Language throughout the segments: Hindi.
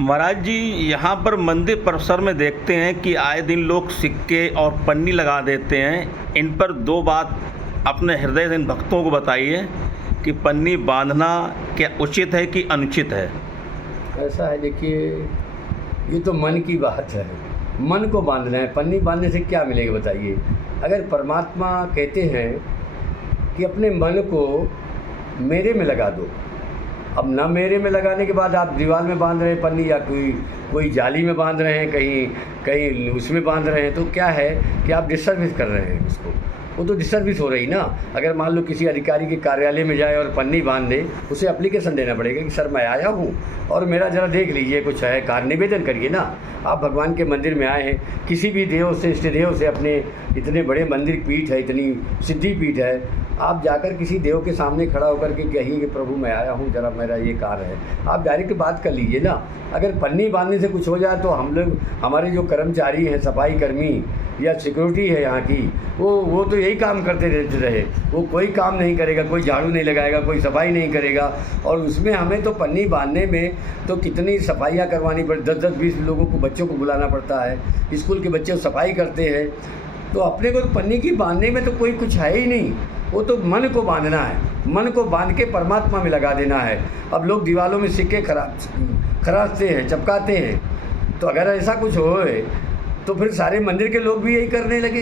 महाराज जी, यहाँ पर मंदिर परिसर में देखते हैं कि आए दिन लोग सिक्के और पन्नी लगा देते हैं। इन पर दो बात अपने हृदय से इन भक्तों को बताइए कि पन्नी बांधना क्या उचित है कि अनुचित है। ऐसा है, देखिए, ये तो मन की बात है। मन को बांधना है। पन्नी बांधने से क्या मिलेगा बताइए। अगर परमात्मा कहते हैं कि अपने मन को मेरे में लगा दो, अब ना मेरे में लगाने के बाद आप दीवार में बांध रहे हैं पन्नी, या कोई जाली में बांध रहे हैं, कहीं उसमें बांध रहे हैं, तो क्या है कि आप डिस्टर्बिस कर रहे हैं उसको। वो तो डिस्टर्बिस हो रही ना। अगर मान लो किसी अधिकारी के कार्यालय में जाए और पन्नी बांध दे, उसे एप्लीकेशन देना पड़ेगा कि सर मैं आया हूँ और मेरा ज़रा देख लीजिए, कुछ है कार्य, निवेदन करिए ना। आप भगवान के मंदिर में आए हैं, किसी भी देव से, इष्ट देव से, अपने इतने बड़े मंदिर पीठ है, इतनी सिद्धि पीठ है, आप जाकर किसी देव के सामने खड़ा होकर के कहिए कि प्रभु मैं आया हूँ, ज़रा मेरा ये कार्य है। आप डायरेक्ट बात कर लीजिए ना। अगर पन्नी बांधने से कुछ हो जाए तो हम लोग, हमारे जो कर्मचारी हैं, सफाई कर्मी या सिक्योरिटी है यहाँ की, वो तो यही काम करते रहते रहे। वो कोई काम नहीं करेगा, कोई झाड़ू नहीं लगाएगा, कोई सफाई नहीं करेगा। और उसमें हमें तो पन्नी बांधने में तो कितनी सफाइयाँ करवानी पड़ती, 10-10, 20 लोगों को, बच्चों को बुलाना पड़ता है। स्कूल के बच्चे सफाई करते हैं। तो अपने को तो पन्नी की बांधने में तो कोई कुछ है ही नहीं। वो तो मन को बांधना है। मन को बांध के परमात्मा में लगा देना है। अब लोग दीवारों में सिक्के खराशते हैं, चपकाते हैं। तो अगर ऐसा कुछ होए तो फिर सारे मंदिर के लोग भी यही करने लगे।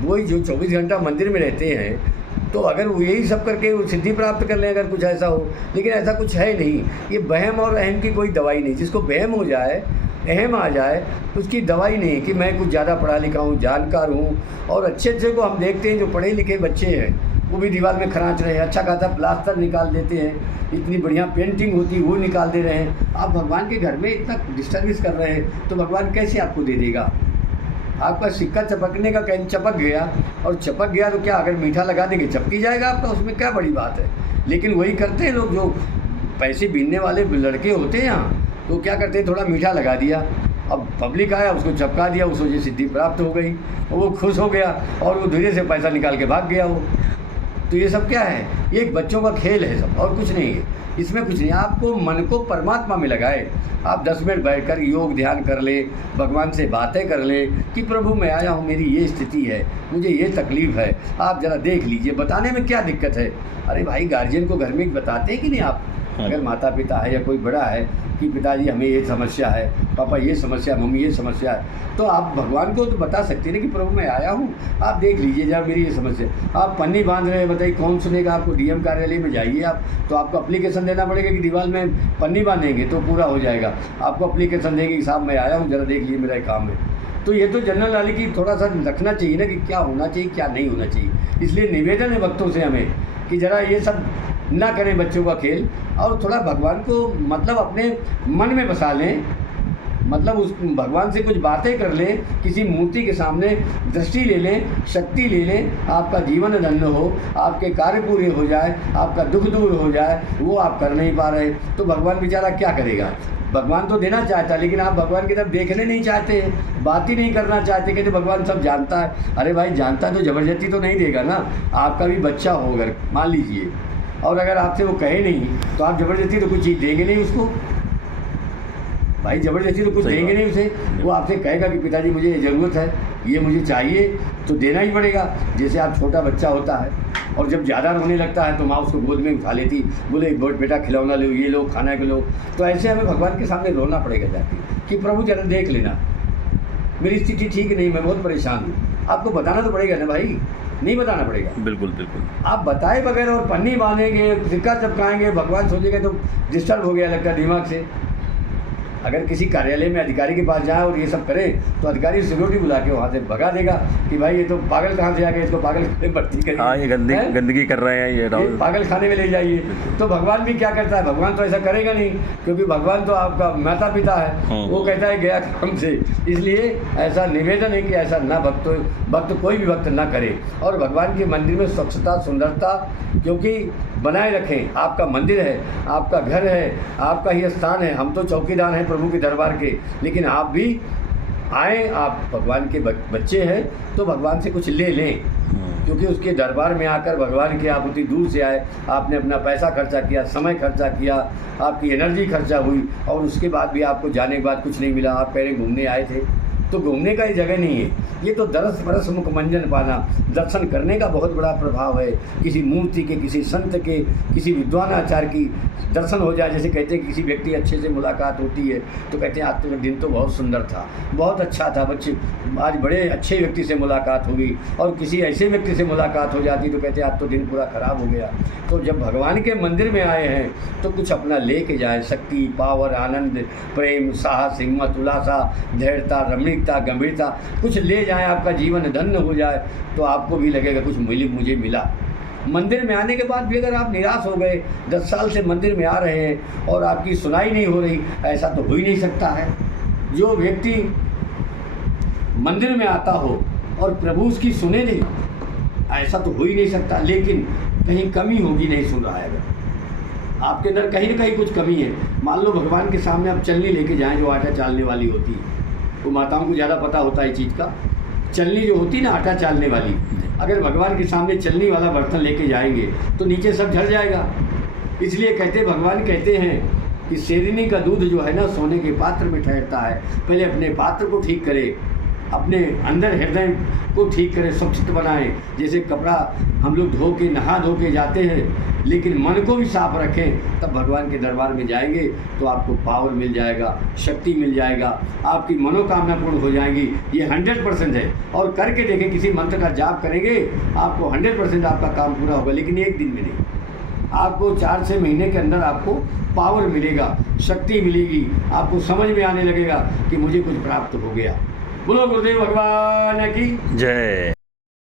वही जो 24 घंटा मंदिर में रहते हैं, तो अगर वो यही सब करके वो सिद्धि प्राप्त कर लें, अगर कुछ ऐसा हो। लेकिन ऐसा कुछ है नहीं। ये वहम और अहम की कोई दवाई नहीं। जिसको वहम हो जाए, अहम आ जाए, उसकी दवाई नहीं कि मैं कुछ ज़्यादा पढ़ा लिखा हूँ, जानकार हूँ। और अच्छे अच्छे को हम देखते हैं, जो पढ़े लिखे बच्चे हैं वो भी दीवार में खरांच रहे हैं, अच्छा खासा प्लास्टर निकाल देते हैं, इतनी बढ़िया पेंटिंग होती है वो निकाल दे रहे हैं। आप भगवान के घर में इतना डिस्टर्बिस कर रहे हैं तो भगवान कैसे आपको दे देगा। आपका सिक्का चपकने का कहीं चपक गया, और चपक गया तो क्या, अगर मीठा लगा देंगे चपकी जाएगा आपका, उसमें क्या बड़ी बात है। लेकिन वही करते हैं लोग, जो पैसे बीनने वाले लड़के होते हैं यहाँ, तो क्या करते हैं, थोड़ा मीठा लगा दिया, अब पब्लिक आया, उसको चपका दिया, उसको ये सिद्धि प्राप्त हो गई, और वो खुश हो गया और वो धीरे से पैसा निकाल के भाग गया वो। तो ये सब क्या है, ये एक बच्चों का खेल है सब, और कुछ नहीं है इसमें। कुछ नहीं, आपको मन को परमात्मा में लगाए। आप 10 मिनट बैठकर योग ध्यान कर ले, भगवान से बातें कर ले कि प्रभु मैं आया हूँ, मेरी ये स्थिति है, मुझे ये तकलीफ़ है, आप ज़रा देख लीजिए। बताने में क्या दिक्कत है। अरे भाई, गार्जियन को घर में बताते हैं कि नहीं आप। अगर माता पिता है या कोई बड़ा है कि पिताजी हमें ये समस्या है, पापा ये समस्या, मम्मी ये समस्या है, तो आप भगवान को तो बता सकते हैं ना कि प्रभु मैं आया हूँ, आप देख लीजिए जब मेरी ये समस्या। आप पन्नी बांध रहे हैं, बताइए कौन सुनेगा आपको। डीएम कार्यालय में जाइए आप, तो आपको एप्लीकेशन देना पड़ेगा कि दीवार में पन्नी बांधेंगे तो पूरा हो जाएगा। आपको एप्लीकेशन देंगे कि साहब मैं आया हूँ, ज़रा देख लीजिए मेरा काम है। तो ये तो जनरल वाले की थोड़ा सा रखना चाहिए ना कि क्या होना चाहिए क्या नहीं होना चाहिए। इसलिए निवेदन है भक्तों से हमें कि ज़रा ये सब ना करें बच्चों का खेल, और थोड़ा भगवान को मतलब अपने मन में बसा लें। मतलब उस भगवान से कुछ बातें कर लें, किसी मूर्ति के सामने दृष्टि ले लें, शक्ति ले लें, आपका जीवन धन्य हो, आपके कार्य पूरे हो जाए, आपका दुख दूर हो जाए। वो आप कर नहीं पा रहे तो भगवान बेचारा क्या करेगा। भगवान तो देना चाहता, लेकिन आप भगवान की तरफ देखने नहीं चाहते, बात ही नहीं करना चाहते कि तो भगवान सब जानता है। अरे भाई, जानता तो ज़बरदस्ती तो नहीं देगा ना। आपका भी बच्चा हो अगर मान लीजिए, और अगर आपसे वो कहे नहीं तो आप ज़बरदस्ती तो कुछ चीज़ देंगे नहीं उसको। भाई ज़बरदस्ती तो कुछ देंगे नहीं उसे। वो आपसे कहेगा कि पिताजी मुझे ये ज़रूरत है, ये मुझे चाहिए, तो देना ही पड़ेगा। जैसे आप छोटा बच्चा होता है और जब ज़्यादा रोने लगता है तो माँ उसको गोद में उठा लेती, बोले बेटा खिलौना लो, ये लो, खाना के लो। तो ऐसे हमें भगवान के सामने रोना पड़ेगा जाके कि प्रभु ज़रा देख लेना, मेरी स्थिति ठीक नहीं, मैं बहुत परेशान हूँ। आपको बताना तो पड़ेगा ना भाई, नहीं बताना पड़ेगा। बिल्कुल बिल्कुल। आप बताए बगैर और पन्नी बांधेंगे, सिक्का चपकाएंगे, भगवान सोचेगा तो डिस्टर्ब हो गया लगता है दिमाग से। अगर किसी कार्यालय में अधिकारी के पास जाए और ये सब करे तो अधिकारी सिक्योरिटी बुला के वहाँ से भगा देगा कि भाई ये तो पागल कहाँ से आ गए, इसको पागल खाने में भर्ती करिए। हाँ, ये गंदगी कर रहे हैं, ये पागल खाने में ले जाइए। तो भगवान भी क्या करता है, भगवान तो ऐसा करेगा नहीं, क्योंकि भगवान तो आपका माता पिता है। वो कहता है गया काम से। इसलिए ऐसा निवेदन है कि ऐसा ना भक्त कोई भी भक्त ना करे। और भगवान के मंदिर में स्वच्छता सुंदरता क्योंकि बनाए रखें। आपका मंदिर है, आपका घर है, आपका ही स्थान है। हम तो चौकीदार हैं प्रभु के दरबार के, लेकिन आप भी आए, आप भगवान के बच्चे हैं तो भगवान से कुछ ले लें, क्योंकि उसके दरबार में आकर भगवान के आप उतनी दूर से आए, आपने अपना पैसा खर्चा किया, समय खर्चा किया, आपकी एनर्जी खर्चा हुई, और उसके बाद भी आपको जाने के बाद कुछ नहीं मिला। आप पहले घूमने आए थे, तो घूमने का ही जगह नहीं है, ये तो दरस परस मुख मंजन पाना, दर्शन करने का बहुत बड़ा प्रभाव है। किसी मूर्ति के, किसी संत के, किसी विद्वान आचार्य की दर्शन हो जाए। जैसे कहते हैं किसी व्यक्ति अच्छे से मुलाकात होती है तो कहते हैं आज तो दिन तो बहुत सुंदर था, बहुत अच्छा था, बच्चे आज बड़े अच्छे व्यक्ति से मुलाकात हुई, और किसी ऐसे व्यक्ति से मुलाकात हो जाती तो कहते हैं आज तो दिन पूरा खराब हो गया। तो जब भगवान के मंदिर में आए हैं तो कुछ अपना ले के जाएँ, शक्ति, पावर, आनंद, प्रेम, साहस, हिम्मत, उल्लासा, धैर्यता, रमणीकता, गंभीरता, कुछ ले जाएं, आपका जीवन धन्य हो जाए, तो आपको भी लगेगा कुछ मुझे मिला। मंदिर में आने के बाद भी अगर आप निराश हो गए, 10 साल से मंदिर में आ रहे हैं और आपकी सुनाई नहीं हो रही, ऐसा तो हो ही नहीं सकता है। जो व्यक्ति मंदिर में आता हो और प्रभु उसकी सुने नहीं, ऐसा तो हो ही नहीं सकता। लेकिन कहीं कमी होगी, नहीं सुन रहा है, अगर आपके अंदर कहीं ना कहीं कुछ कमी है। मान लो भगवान के सामने आप चलनी लेके जाएं, जो आटा चालने वाली होती है, वो माताओं को ज़्यादा पता होता है इस चीज़ का। चलनी जो होती है ना, आटा चालने वाली, अगर भगवान के सामने चलनी वाला बर्तन लेके जाएंगे तो नीचे सब झड़ जाएगा। इसलिए भगवान कहते हैं कि शेरनी का दूध जो है ना, सोने के पात्र में ठहरता है। पहले अपने पात्र को ठीक करे, अपने अंदर हृदय को ठीक करें, स्वच्छता बनाएं। जैसे कपड़ा हम लोग धो के, नहा धो के जाते हैं, लेकिन मन को भी साफ रखें, तब भगवान के दरबार में जाएंगे तो आपको पावर मिल जाएगा, शक्ति मिल जाएगा, आपकी मनोकामना पूर्ण हो जाएंगी। ये 100% है। और करके देखें, किसी मंत्र का जाप करेंगे आपको 100% आपका काम पूरा होगा, लेकिन एक दिन में नहीं, आपको 4 से महीने के अंदर आपको पावर मिलेगा, शक्ति मिलेगी, आपको समझ में आने लगेगा कि मुझे कुछ प्राप्त हो गया। बोलो गुरुदेव भगवान की जय।